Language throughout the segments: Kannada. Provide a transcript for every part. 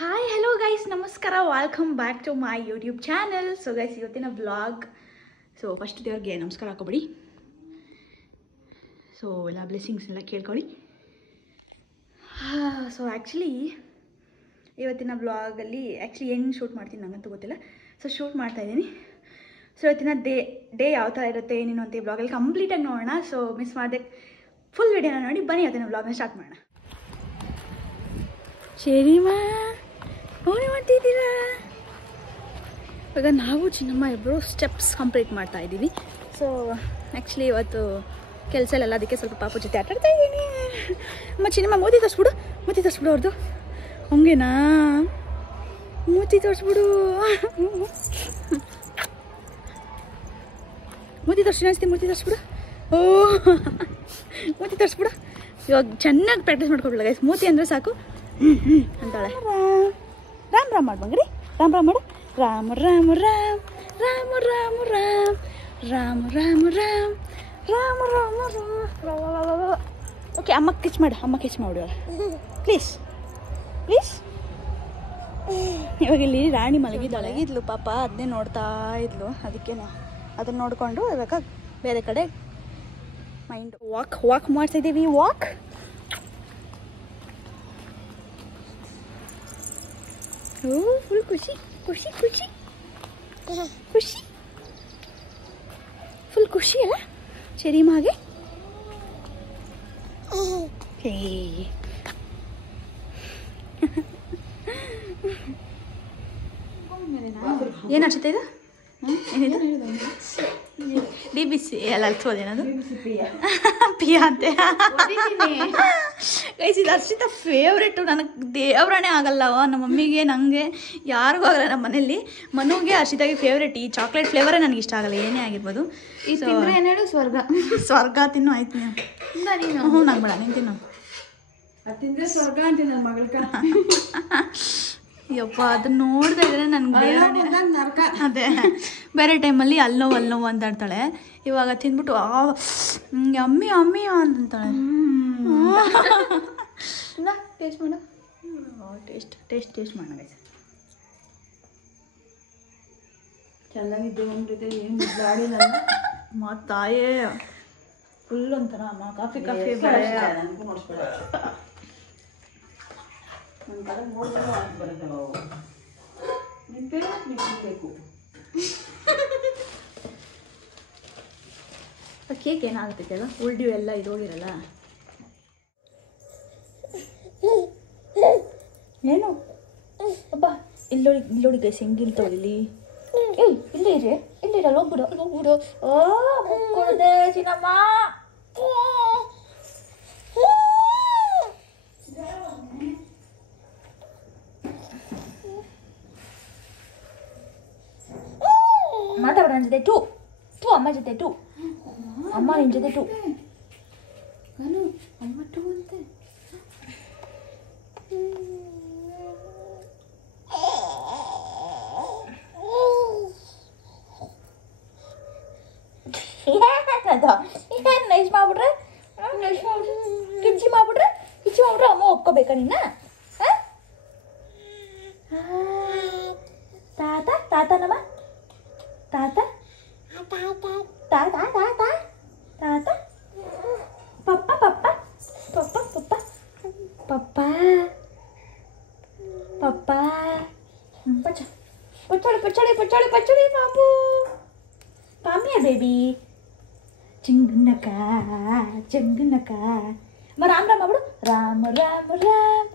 ಹಾಯ್ ಹಲೋ ಗೈಸ್, ನಮಸ್ಕಾರ. Welcome back to my YouTube channel. So guys, ಇವತ್ತಿನ ವ್ಲಾಗ್. ಸೊ ಫಸ್ಟ್ ದೇವ್ರಿಗೆ ನಮಸ್ಕಾರ ಹಾಕೋಬಿಡಿ. ಸೊ ಎಲ್ಲ ಬ್ಲೆಸ್ಸಿಂಗ್ಸ್ ಎಲ್ಲ ಕೇಳ್ಕೊಳ್ಳಿ. ಸೊ ಆ್ಯಕ್ಚುಲಿ ಇವತ್ತಿನ ವ್ಲಾಗಲ್ಲಿ ಏನು ಶೂಟ್ ಮಾಡ್ತೀನಿ ನನಗಂತೂ ಗೊತ್ತಿಲ್ಲ. ಸೊ ಶೂಟ್ ಮಾಡ್ತಾಯಿದ್ದೀನಿ. ಸೊ ಇವತ್ತಿನ ಡೇ ಯಾವ ಥರ ಇರುತ್ತೆ ಏನೇನು ಅಂತ ಈ ವ್ಲಾಗಲ್ಲಿ ಕಂಪ್ಲೀಟಾಗಿ ನೋಡೋಣ. ಸೊ ಮಿಸ್ ಮಾಡಿದೆ ಫುಲ್ ವಿಡಿಯೋನ ನೋಡಿ ಬನ್ನಿ ಇವತ್ತಿನ ವ್ಲಾಗ್ನ ಸ್ಟಾರ್ಟ್ ಮಾಡೋಣ. ಸರಿಮಾ ಅವನೇ ಮಾಡ್ತಿದ್ದೀರಾ? ಇವಾಗ ನಾವು ಚಿನ್ನಮ್ಮ ಇಬ್ಬರು ಸ್ಟೆಪ್ಸ್ ಕಂಪ್ಲೀಟ್ ಮಾಡ್ತಾ ಇದ್ದೀವಿ. ಸೊ ಆ್ಯಕ್ಚುಲಿ ಇವತ್ತು ಕೆಲಸ ಎಲ್ಲ ಅದಕ್ಕೆ ಸ್ವಲ್ಪ ಪಾಪ ಜೊತೆ ಆಟಾಡ್ತಾ ಇದ್ದೀನಿ. ಚಿನ್ನಮ್ಮ ಮೂತಿ ತೋರಿಸ್ಬಿಡು ಅವ್ರದ್ದು. ಹಂಗೇನಾ? ಮೂತಿ ತೋರಿಸ್ಬಿಡು. ಮೂತಿ ತೋರಿಸ್ಬಿಡು. ಓ ಮೂತಿ ತೋರಿಸ್ಬಿಡು. ಇವಾಗ ಚೆನ್ನಾಗಿ ಪ್ರಾಕ್ಟೀಸ್ ಮಾಡ್ಕೊಬಿಡಲ್ಲ ಗೈಸ್. ಮೂತಿ ಅಂದರೆ ಸಾಕು ಅಂತಾಳೆ. ರಾಮ್ ರಾಮ್ ಮಾಡ್ಬಂಗ್ರಿ. ರಾಮ್ ರಾಮ್ ಮಾಡು. ರಾಮ ರಾಮ ರಾಮ್ ರಾಮ ರಾಮ ರಾಮ್ ರಾಮ ರಾಮ ರಾಮ್ ರಾಮ ರಾಮ ರಾಮ. ಓಕೆ, ಅಮ್ಮ ಕಿಚ್ ಮಾಡು ಪ್ಲೀಸ್. ಇವಾಗ ಇಲ್ಲಿ ರಾಣಿ ಮಲಗಿದ್ಲು ಪಾಪ, ಅದನ್ನೇ ನೋಡ್ತಾ ಇದ್ಲು. ಅದಕ್ಕೆ ಅದನ್ನ ನೋಡಿಕೊಂಡು ಇವಾಗ ಬೇರೆ ಕಡೆ ಮೈಂಡ್ ವಾಕ್ ಮಾಡ್ತಿದ್ದೀವಿ. ವಾಕ್ ಫುಲ್ ಖುಷಿ ಫುಲ್ ಖುಷಿ ಅಲ್ಲ ಚೆರಿಮಾಗೆ? ಏನು ಅನ್ಸುತ್ತೆ ಇದು? ಏನಿದು? DBC ಅಲ್ಲ ಅಲ್ಸೋದೇನದು? ಪಿಯಾ ಅಂತೆ ಗೈಸ್. ಇದು ಅರ್ಷಿತ ಫೇವ್ರೇಟು. ನನಗೆ ದೇವ್ರಣೆ ಆಗಲ್ಲವ. ನಮ್ಮ ಮಮ್ಮಿಗೆ, ನನಗೆ, ಯಾರಿಗೂ ಆಗಲ್ಲ. ನಮ್ಮ ಮನೇಲಿ ಮನುಗೆ ಅರ್ಷಿತಾಗೆ ಫೇವ್ರೇಟ್. ಈ ಚಾಕ್ಲೇಟ್ ಫ್ಲೇವರೇ ನನಗೆ ಇಷ್ಟ ಆಗಲ್ಲ, ಏನೇ ಆಗಿರ್ಬೋದು. ಏನೇಳು ಸ್ವರ್ಗ ತಿನ್ನು. ಆಯ್ತು ನೀನು ನಂಗೆ ಬೇಡ, ನೀನು ತಿನ್ನು. ತಿಂದ್ರೆ ಸ್ವರ್ಗ ಅಂತೀನಿ ನನ್ನ ಮಗಳ್ಕ. ಯಪ್ಪ, ಅದನ್ನ ನೋಡ್ತಾ ಇದ್ರೆ ನನಗೆ ನರಕ. ಅದೇ ಬೇರೆ ಟೈಮಲ್ಲಿ ಅಲ್ಲೋವು ಅಂತಾಡ್ತಾಳೆ. ಇವಾಗ ತಿಂದ್ಬಿಟ್ಟು ಅಮ್ಮಿ ಅಂತಾಳೆ. ಟೇಸ್ಟ್ ಮಾಡು. ಟೇಸ್ಟ್ ಮಾಡೋಣ ಗೈಸ್. ಚೆನ್ನಾಗಿದ್ದು ಹೋಗ್ಬಿಟ್ಟಿದೆ. ಏನು ಗಾಡಿನ ತಾಯೇ ಫುಲ್ ಒಂಥರ ಕಾಫಿ ನನಗೂ ನೋಡಿಸ್ಬೇಡ. ನನ್ನ ಕಡೆ ನೋಡಿದ್ರೆ ಬರುತ್ತೆ. ನಾವು ನಿಂಬೇಕು. ಕೇಕ್ ಏನಾಗುತ್ತೆ ಅಲ್ಲ, ಉಲ್ಡಿ ಎಲ್ಲ ಇದು ಹೋಗಿರಲ್ಲ. ಏನು ಅಬ್ಬ, ಇಲ್ಲೋಡಿ ಗೈಸ್ ಹೆಂಗಿಲ್ತಾವ ಇಲ್ಲಿ. ಇಲ್ಲಿರಲ್ಲ, ಹೋಗ್ಬಿಡು. ಓ ಮುಕ್ಕೊಳ್ದೆ ಚಿನ್ನಮ್ಮ. ಮಾತಾಡೋಣ ನನ್ನ ಜೊತೆ ಟೂ ಅಮ್ಮ ಜೊತೆ ಟೂ. ಅಮ್ಮ ನಿನ್ನ ಜೊತೆ ಟೂ. ಅಮ್ಮ ಟೂ ಅಂತೆ. ಏನು ನೈಸ್ ಮಾಡ್ಬಿಟ್ರೆ ಕಿಚ್ಚಿ ಮಾಡ್ಬಿಟ್ರೆ ಅಮ್ಮ ಒಪ್ಕೋಬೇಕಾ ನಿನ್ನ? ತಾತನಮ್ಮ ತಾತ ಪಪ್ಪ ಪಚ್ಚಳಿ ಪಾಪು ಪಾಮಿಯ ಬೇಬಿ. ಚಿಂಗನಕ ರಾಮ್ ಮಾಡ್ಬಿಡು. Rama Rama Ram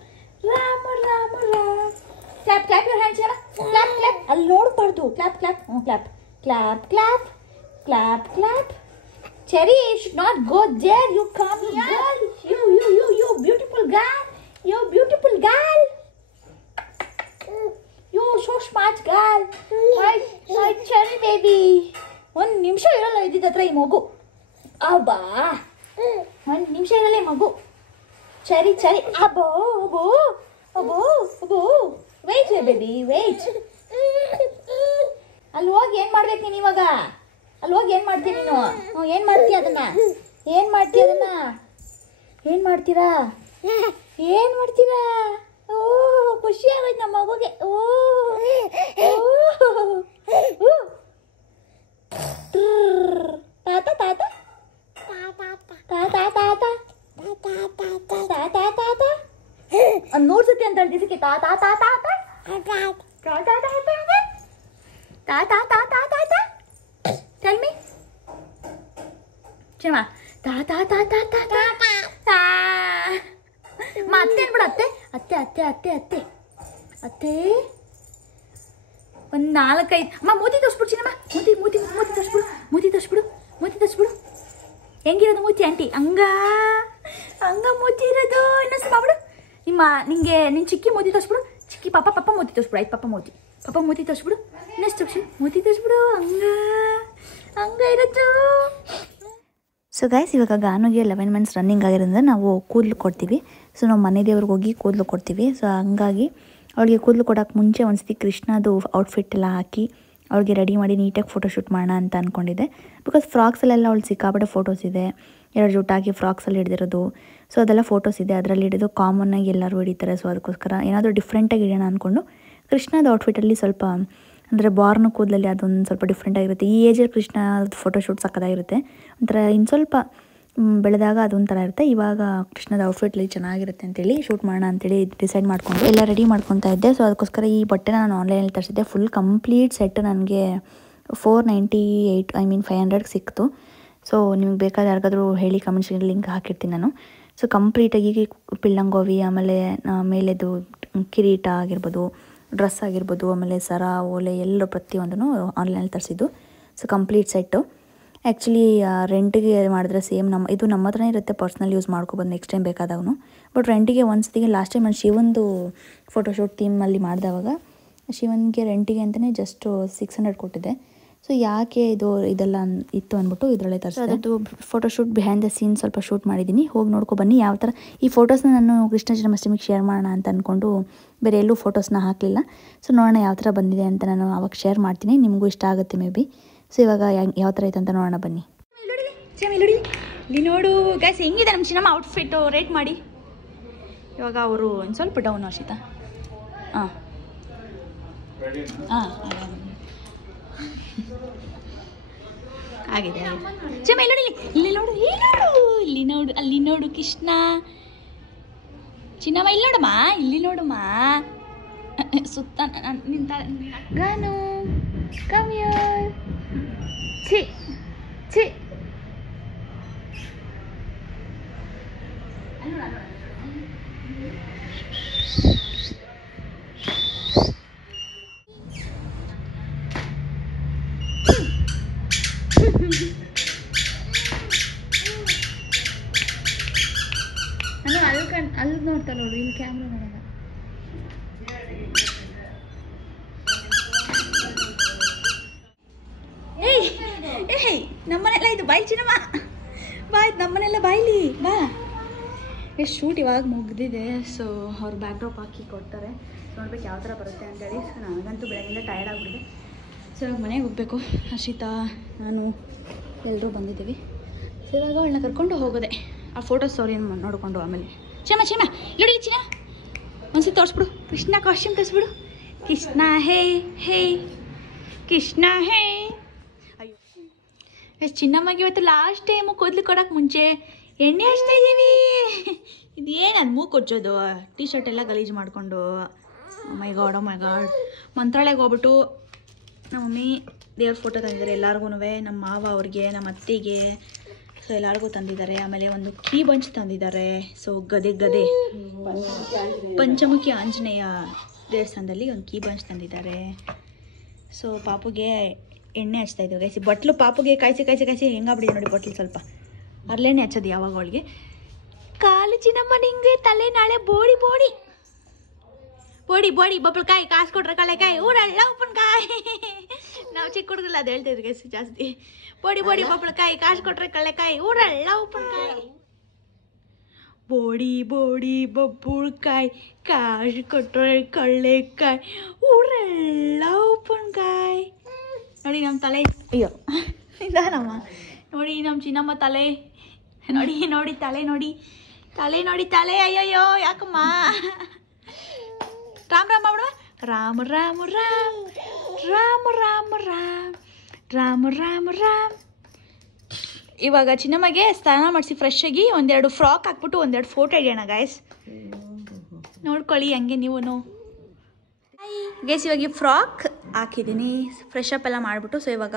Rama Rama Ram. Clap your hands. Clap ಅಲ್ಲಿ ನೋಡಬಾರ್ದು. Clap. Cherry, you should not go there. You come here. You beautiful girl. You so smart girl. My Cherry baby. ಒಂದು ನಿಮಿಷ ಇರಲ್ಲ ಇದ್ದಿದ್ದ ಹತ್ರ ಈ ಮಗು. ಅಬ್ಬಾ, ಒಂದು ನಿಮಿಷ ಇರಲ್ಲ ಈ ಮಗು. ಚರಿ ಅಬ್ಬೋ. Wait baby, wait. ಅಲ್ಲಿ ಹೋಗಿ ಏನು ಮಾಡ್ಬೇಕು ನೀನು ಇವಾಗ? ಅಲ್ಲಿ ಹೋಗಿ ಏನು ಮಾಡ್ತೀನಿ ನೀನು? ಏನು ಮಾಡ್ತೀಯ ಅದನ್ನ? ಏನು ಮಾಡ್ತೀರಾ? ಓ ಖುಷಿ ಆಗ ಬಂದೈತೆ ನಮ್ಮ ಮಗುಗೆ. ಓ ತಾತ ತಾತ ಒಂದು 100 ಸತಿ ಅಂತ ದಿವಸಕ್ಕೆ ತಾತ ತಾತ ಟೆಲ್ ಮಿ ಚೆನ್ನ ತಾತ ಅತ್ತೆ ಅನ್ಬಿಡ ಅತ್ತೆ ಅತ್ತೆ ಅತ್ತೆ ಅತ್ತೆ ಅತ್ತೆ ಅತ್ತೆ ಒಂದು 4-5 ಅಮ್ಮ ಮೂತಿ ತೋರಿಸ್ಬಿಡು ಚಿನ್ನಮ್ಮ. ಮೂತಿ ತೋರಿಸ್ಬಿಡು ಹೆಂಗಿರೋದು ಮೂತಿ ಆಂಟಿ? ಹಂಗ ಮೂತಿ ಇರೋದು. ಇನ್ನೊಂದು ಮಾಡ್ಬಿಡು ನಿನ್ನ ಚಿಕ್ಕಿ ಮೂತಿ ತೋರಿಸ್ಬಿಡು. ಚಿಕ್ಕಿ ಪಾಪ ಮೂತಿ ತೋರಿಸ್ಬಿಡು. ಆಯ್ತು ಪಾಪ ಮೂತಿ ತೋರಿಸ್ಬಿಡು. ಇನ್ನಷ್ಟು ಮೂತಿ ತೋರಿಸ್ಬಿಡು. ಹಂಗ ಇರೋದು. ಸೊ ಗೈಸ್, ಇವಾಗ ಗಾನುಗೆ 11 ಮಂತ್ಸ್ ರನ್ನಿಂಗ್ ಆಗಿರೋದ್ರಿಂದ ನಾವು ಕೂದಲು ಕೊಡ್ತೀವಿ. ಸೊ ನಾವು ಮನೆ ದೇವ್ರಿಗೆ ಹೋಗಿ ಕೂದಲು ಕೊಡ್ತೀವಿ. ಸೊ ಹಂಗಾಗಿ ಅವಳಿಗೆ ಕೂದಲು ಕೊಡೋಕೆ ಮುಂಚೆ ಒಂದ್ಸತಿ ಕೃಷ್ಣದು ಔಟ್ಫಿಟ್ ಎಲ್ಲ ಹಾಕಿ ಅವಳಿಗೆ ರೆಡಿ ಮಾಡಿ ನೀಟಾಗಿ ಫೋಟೋಶೂಟ್ ಮಾಡೋಣ ಅಂತ ಅಂದ್ಕೊಂಡಿದ್ದೆ. ಬಿಕಾಸ್ ಫ್ರಾಕ್ಸಲ್ಲೆಲ್ಲ ಅವಳು ಸಿಕ್ಕಾಪಟ್ಟೆ ಫೋಟೋಸ್ ಇದೆ. 2 ಜುಟ್ಟಾಗಿ ಫ್ರಾಕ್ಸಲ್ಲಿ ಹಿಡಿದಿರೋದು. ಸೊ ಅದೆಲ್ಲ ಫೋಟೋಸ್ ಇದೆ. ಅದರಲ್ಲಿ ಹಿಡಿದು ಕಾಮನ್ನಾಗಿ ಎಲ್ಲರೂ ಹಿಡಿತಾರೆ. ಸೊ ಅದಕ್ಕೋಸ್ಕರ ಏನಾದರೂ ಡಿಫ್ರೆಂಟಾಗಿ ಹಿಡಿಯೋಣ ಅಂದ್ಕೊಂಡು ಕೃಷ್ಣದ ಔಟ್ಫಿಟ್ಟಲ್ಲಿ ಸ್ವಲ್ಪ ಅಂದರೆ ಬಾರ್ನ್ ಕೂದಲಲ್ಲಿ ಅದೊಂದು ಸ್ವಲ್ಪ ಡಿಫ್ರೆಂಟಾಗಿರುತ್ತೆ. ಈ ಏಜಲ್ಲಿ ಕೃಷ್ಣ ಫೋಟೋಶೂಟ್ ಸಕ್ಕದಾಗಿರುತ್ತೆ. ಒಂಥರ ಇನ್ನು ಸ್ವಲ್ಪ ಬೆಳೆದಾಗ ಅದೊಂಥರ ಇರುತ್ತೆ. ಇವಾಗ ಕೃಷ್ಣದ ಔಟ್ಫಿಟ್ಲಿ ಚೆನ್ನಾಗಿರುತ್ತೆ ಅಂತೇಳಿ ಶೂಟ್ ಮಾಡೋಣ ಅಂತೇಳಿ ಡಿಸೈಡ್ ಮಾಡಿಕೊಂಡು ಎಲ್ಲ ರೆಡಿ ಮಾಡ್ಕೊತಾ ಇದ್ದೆ. ಸೊ ಅದಕ್ಕೋಸ್ಕರ ಈ ಬಟ್ಟೆನ ನಾನು ಆನ್ಲೈನಲ್ಲಿ ತರಿಸಿದ್ದೆ. ಫುಲ್ ಕಂಪ್ಲೀಟ್ ಸೆಟ್ ನನಗೆ 498 500ಗೆ ಸಿಕ್ತು. ಸೊ ನಿಮ್ಗೆ ಬೇಕಾದ್ರೆ ಯಾರಿಗಾದ್ರೂ ಹೇಳಿ, ಕಮೆಂಟ್ಸ್ಗೆ ಲಿಂಕ್ ಹಾಕಿರ್ತೀನಿ ನಾನು. ಸೊ ಕಂಪ್ಲೀಟಾಗಿ ಪಿಳ್ಳಂಗೋವಿ, ಆಮೇಲೆ ಮೇಲೆದು ಕಿರೀಟ ಆಗಿರ್ಬೋದು, ಡ್ರೆಸ್ ಆಗಿರ್ಬೋದು, ಆಮೇಲೆ ಸರ, ಓಲೆ ಎಲ್ಲ ಪ್ರತಿಯೊಂದೂ ಆನ್ಲೈನಲ್ಲಿ ತರಿಸಿದ್ದು. So complete set. ಆ್ಯಕ್ಚುಲಿ ರೆಂಟಿಗೆ ಮಾಡಿದ್ರೆ ಸೇಮ್ ಇದು ನಮ್ಮ ಹತ್ರನೇ ಇರುತ್ತೆ. ಪರ್ಸ್ನಲ್ ಯೂಸ್ ಮಾಡ್ಕೊಬೋದು ನೆಕ್ಸ್ಟ್ ಟೈಮ್ ಬೇಕಾದವನು. ಬಟ್ ರೆಂಟಿಗೆ ಒಂದ್ಸತಿಗೆ ಲಾಸ್ಟ್ ಟೈಮ್ ನಾನು ಶಿವಂದು ಫೋಟೋಶೂಟ್ ಥೀಮಲ್ಲಿ ಮಾಡಿದವಾಗ ಶಿವನ್ಗೆ ರೆಂಟಿಗೆ ಅಂತಲೇ ಜಸ್ಟ್ 600 ಕೊಟ್ಟಿದ್ದೆ. ಸೊ ಯಾಕೆ ಇದೆಲ್ಲ ಇತ್ತು ಅಂದ್ಬಿಟ್ಟು ಇದರಲ್ಲೇ ತರಿಸಿದೆ. ಅದರದ್ದು ಫೋಟೋಶೂಟ್ ಬಿಹೈಂಡ್ ದ ಸೀನ್ ಸ್ವಲ್ಪ ಶೂಟ್ ಮಾಡಿದ್ದೀನಿ. ಹೋಗಿ ನೋಡ್ಕೊಬನ್ನಿ. ಯಾವ ಥರ ಈ ಫೋಟೋಸ್ನ ನಾನು ಕೃಷ್ಣ ಜನ್ಮಾಷ್ಟಮಿಗೆ ಶೇರ್ ಮಾಡೋಣ ಅಂತ ಅಂದ್ಕೊಂಡು ಬೇರೆ ಎಲ್ಲೂ ಫೋಟೋಸ್ನ ಹಾಕಲಿಲ್ಲ. ಸೊ ನೋಡೋಣ ಯಾವ ಥರ ಬಂದಿದೆ ಅಂತ ನಾನು ಅವಾಗ ಶೇರ್ ಮಾಡ್ತೀನಿ. ನಿಮಗೂ ಇಷ್ಟ ಆಗುತ್ತೆ ಮೇ ಬಿ. ಸೊ ಇವಾಗ ಯಾವ ಥರ ಐತೆ ಅಂತ ನೋಡೋಣ ಬನ್ನಿ. ಇಲ್ಲಿ ನೋಡು ಗೈಸ್, ಹೆಂಗಿದೆ ನಮ್ಮ ಚಿನ್ನಮ್ಮ ಔಟ್ಫಿಟ್ಟು ರೇಟ್ ಮಾಡಿ. ಇವಾಗ ಅವರು ಒಂದು ಸ್ವಲ್ಪ ಡೌನ್ ಹರ್ಷಿತಾ. ಆಗಿದೆ ಚೆಮ್ಮ. ಇಲ್ಲಿ ನೋಡು ಕೃಷ್ಣ. ಚಿನ್ನಮ್ಮ ಇಲ್ಲಿ ನೋಡಮ್ಮ ಸುತ್ತ ನಿಂತ ಗಾನು ಕಮ್ಯೂರ್. ಛೀ ಅಲ್ಲಿ ನೋಡ್ತಾ ನೋಡು, ಇಲ್ಲಿ ಕ್ಯಾಮ್ರಾ ನೋಡೋಣ. ಏಯ್ ನಮ್ಮನೆಲ್ಲ ಇದು ಬಾಯ್ ಚಿನ್ನಮ್ಮ, ಬಾಯ್ ನಮ್ಮನೆಲ್ಲ ಬಾಯ್ಲಿ ಬಾ. ಎಷ್ಟು ಶೂಟ್ ಇವಾಗ ಮುಗ್ದಿದೆ. ಸೊ ಅವ್ರು ಬ್ಯಾಕ್ ಡ್ರಾಪ್ ಹಾಕಿ ಕೊಡ್ತಾರೆ. ನೋಡ್ಬೇಕು ಯಾವ ಥರ ಬರುತ್ತೆ ಅಂತೇಳಿ. ಸೊ ನನಗಂತೂ ಬೆಳಗಿಂದ ಟಯರ್ಡ್ ಆಗಿಬಿಟ್ಟಿದೆ. ಸೊ ಇವಾಗ ಮನೆಗೆ ಹೋಗಬೇಕು. ಹರ್ಷಿತಾ, ನಾನು ಎಲ್ಲರೂ ಬಂದಿದ್ದೀವಿ. ಸೊ ಇವಾಗ ಅವಳನ್ನ ಕರ್ಕೊಂಡು ಹೋಗೋದೆ. ಆ ಫೋಟೋ ಸ್ಟೋರಿಯನ್ನು ನೋಡಿಕೊಂಡು ಆಮೇಲೆ ಚಿನ್ನ ನೋಡಿ ಚಿನ್ನ ಒಂದ್ಸತಿ ತೋರಿಸ್ಬಿಡು. ಕೃಷ್ಣ ಕಾಸ್ಟ್ಯೂಮ್ ತೋರಿಸ್ಬಿಡು. ಕೃಷ್ಣ ಹೇ ಹೇ ಕೃಷ್ಣ ಹೇ. ಅಯ್ಯೋ ಎಷ್ಟು ಚಿನ್ನಮ್ಮಗೆ ಇವತ್ತು ಲಾಸ್ಟ್ ಟೈಮು ಕೂದಲು ಕೊಡೋಕೆ ಮುಂಚೆ ಎಣ್ಣೆ ಹಚ್ತಾ ಇದ್ದೀವಿ. ಇದೇನು ಅದು ಮೂಗು ಕೊಚ್ಚೋದು, ಟೀ ಶರ್ಟ್ ಎಲ್ಲ ಗಲೀಜು ಮಾಡಿಕೊಂಡು. ಮೈ ಗಾಡ್ ಮಂತ್ರಾಲಯಕ್ಕೆ ಹೋಗ್ಬಿಟ್ಟು ನಮ್ಮ ಮಮ್ಮಿ ದೇವ್ರ ಫೋಟೋ ತಂದಿದ್ದಾರೆ ಎಲ್ಲರಿಗೂ. ನಮ್ಮ ಮಾವ ಅವ್ರಿಗೆ, ನಮ್ಮ ಅತ್ತಿಗೆ, ಸೊ ಎಲ್ಲರಿಗೂ ತಂದಿದ್ದಾರೆ. ಆಮೇಲೆ ಒಂದು ಕೀ ಬಂಚ್ ತಂದಿದ್ದಾರೆ. ಸೊ ಗದೆ ಪಂಚಮುಖಿ ಆಂಜನೇಯ ದೇವಸ್ಥಾನದಲ್ಲಿ ಒಂದು ಕೀ ಬಂಚ್ ತಂದಿದ್ದಾರೆ. ಸೊ ಪಾಪುಗೆ ಎಣ್ಣೆ ಹಚ್ತಾ ಇದ್ದೀವಿ ಗೈಸಿ. ಬಟ್ಲು ಪಾಪುಗೆ ಕಾಯಿಸಿ ಹೆಂಗಾಗ್ಬಿಟ್ಟಿದೆ ನೋಡಿ ಬಟ್ಲು. ಸ್ವಲ್ಪ ಅರ್ಲೆಣ್ಣೆ ಹಚ್ಚೋದು ಯಾವಾಗ ಅವಳಿಗೆ. ಕಾಲು ಚಿನ್ನಮ್ಮ ನಿಂಗೆ ತಲೆ ನಾಳೆ ಬೋಡಿ ಬೊಬ್ಬಳಕಾಯಿ ಕಾಸು ಕೊಟ್ರೆ ಕಳೆಕಾಯಿ ಊರಲ್ಲ ಉಪ್ಪಿನಕಾಯಿ. ನಾವು ಚಿಕ್ಕ ಹುಡುಗಲ್ಲ ಅದು ಹೇಳ್ತಿದ್ವಿ ಗೈಸಿ ಜಾಸ್ತಿ. ಬೋಡಿ ಬೊಬ್ಬಳಕಾಯಿ ಕಾಸು ಕೊಟ್ರೆ ಕಳೆಕಾಯಿ ಊರಲ್ಲ ಉಪ್ಪಿನಕಾಯಿ. ಬೋಡಿ ಬೊಬ್ಬಳಕಾಯಿ ಕಾಸು ಕೊಟ್ರೆ ಕಳ್ಳೆಕಾಯಿ ಊರೆಲ್ಲ ಉಪ್ಪಿನಕಾಯಿ. ನೋಡಿ ನಮ್ಮ ತಲೆ, ಅಯ್ಯೋ ನಿಧಾನಮ್ಮ. ನೋಡಿ ನಮ್ಮ ಚಿನ್ನಮ್ಮ ತಲೆ ನೋಡಿ ತಲೆ ಅಯ್ಯಯ್ಯೋ ಯಾಕಮ್ಮ. ರಾಮ್ ಮಾಡ್ಬಿಡುವ. ರಾಮ ರಾಮ ರಾಮ್ ರಾಮ ರಾಮ ರಾಮ್ ರಾಮ ರಾಮ ರಾಮ್. ಇವಾಗ ಚಿನ್ನಮ್ಮಗೆ ಸ್ನಾನ ಮಾಡಿಸಿ ಫ್ರೆಶ್ ಆಗಿ ಒಂದೆರಡು ಫ್ರಾಕ್ ಹಾಕ್ಬಿಟ್ಟು ಒಂದೆರಡು ಫೋಟೋ ಹಿಡಿಯೋಣ ಗಾಯ್ಸ್. ನೋಡ್ಕೊಳ್ಳಿ ಹಂಗೆ ನೀವು ಗೈಸ್. ಇವಾಗ ಈ ಫ್ರಾಕ್ ಹಾಕಿದ್ದೀನಿ, ಫ್ರೆಶ್ ಅಪ್ ಎಲ್ಲ ಮಾಡಿಬಿಟ್ಟು. ಸೊ ಇವಾಗ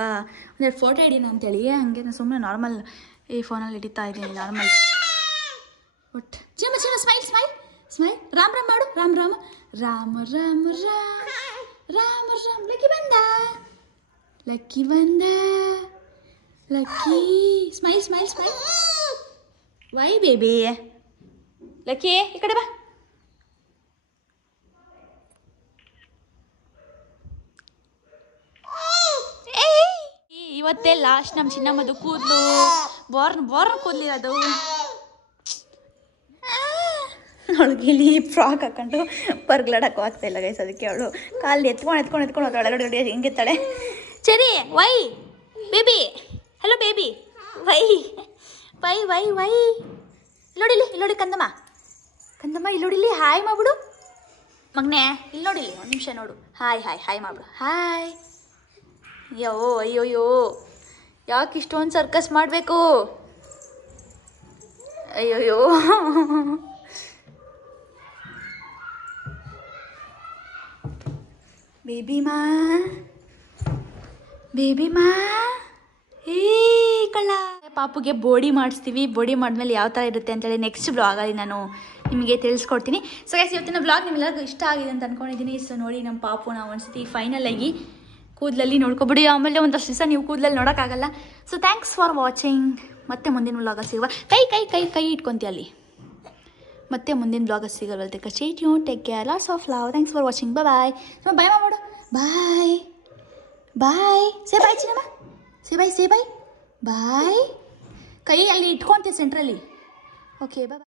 ಒಂದೆರಡು ಫೋಟೋ ಹಿಡೀನ ಅಂತೇಳಿ ಹಂಗೆ ನಾನು ಸುಮ್ಮನೆ ನಾರ್ಮಲ್ ಈ ಫೋನಲ್ಲಿ ಹಿಡಿತಾ ಇದ್ದೀನಿ ನಾರ್ಮಲ್. ಬಟ್ ಚಿನ್ನ ಚಿನ್ನ smile smile smile. Ram Ram ಮಾಡು. ರಾಮ್ ರಾಮ ರಾಮ ರಾಮ ರಾಮ ರಾಮ ರಾಮ್. ಲಕ್ಕಿ ಬಂದ ಲಕ್ಕಿ ಬಂದ Lucky. Smile smile smile. Why baby Lucky ಈ ಕಡೆ ಬಾ. ಇವತ್ತೇ ಲಾಸ್ಟ್ ನಮ್ಮ ಚಿನ್ನಮ್ಮದು ಕೂದಲು ಬಾರ್ನ್ ಕೂದಲಿರೋದು. ಅವಳಿಗೆ ಇಲ್ಲಿ ಫ್ರಾಕ್ ಹಾಕೊಂಡು ಪರ್ಗ್ಲಾಡಕ್ಕೂ ಆಗ್ತಾ ಇಲ್ಲ ಗೈಸ್. ಅದಕ್ಕೆ ಅವಳು ಕಾಲು ಎತ್ಕೊಂಡು ಒಳಗಡೆ ಹೆಂಗೆತ್ತಾಳೆ. ಸರಿ why baby. Hello baby. Why why why why. ಇಲ್ಲೋಡಿ ಕಂದಮ್ಮ ಇಲ್ಲೋಡಿಲಿ ಹಾಯ್ ಮಾಡ್ಬಿಡು ಮಗನೇ. ಇಲ್ಲಿ ನೋಡಿಲಿ ಒಂದು ನಿಮಿಷ ನೋಡು. ಹಾಯ್ ಮಾಡ್ಬಿಡು. ಹಾಯ್. ಅಯ್ಯೋಯ್ಯೋ ಯಾಕೆ ಇಷ್ಟೊಂದು ಸರ್ಕಸ್ ಮಾಡಬೇಕು. ಅಯ್ಯೋಯ್ಯೋ ಬೇಬಿ ಮಾ ಏ ಕಳ್ಳ. ಪಾಪುಗೆ ಬೋಡಿ ಮಾಡಿಸ್ತೀವಿ. ಬೋಡಿ ಮಾಡಿದ್ಮೇಲೆ ಯಾವ ಥರ ಇರುತ್ತೆ ಅಂತೇಳಿ ನೆಕ್ಸ್ಟ್ ಬ್ಲಾಗಲ್ಲಿ ನಾನು ನಿಮಗೆ ತಿಳಿಸ್ಕೊಡ್ತೀನಿ. ಸೊ ಗೈಸ್ ಇವತ್ತಿನ ಬ್ಲಾಗ್ ನಿಮ್ಮೆಲ್ಲರಿಗೂ ಇಷ್ಟ ಆಗಿದೆ ಅಂತ ಅಂದ್ಕೊಂಡಿದ್ದೀನಿ. ಸೊ ನೋಡಿ ನಮ್ಮ ಪಾಪು ನಾವು ಒಂದ್ಸತಿ ಫೈನಲಾಗಿ ಕೂದಲಲ್ಲಿ ನೋಡ್ಕೊಬಿಡಿ. ಆಮೇಲೆ ಒಂದಷ್ಟು ದಿವಸ ನೀವು ಕೂದಲಲ್ಲಿ ನೋಡೋಕ್ಕಾಗಲ್ಲ. So thanks for watching. ಮತ್ತೆ ಮುಂದಿನ ಬ್ಲಾಗಲ್ಲಿ ಸಿಗುವ. ಕೈ ಇಟ್ಕೊತೀಯ ಅಲ್ಲಿ. ಮತ್ತೆ ಮುಂದಿನ ಬ್ಲಾಗಲ್ಲಿ ಸಿಗೋಲ್ಲ. Stay tune, take care, lots of love. Thanks for watching. Bye. Bye ಮಾಡು. ಬಾಯ್. ಸೇ ಬಾಯ್ ಚಿನ್ನಮ್ಮ. ಸೇ ಬಾಯ್. ಕೈ ಅಲ್ಲಿ ಇಟ್ಕೊತೀಯ ಸೆಂಟ್ರಲ್ಲಿ. ಓಕೆ ಬಾಯ್.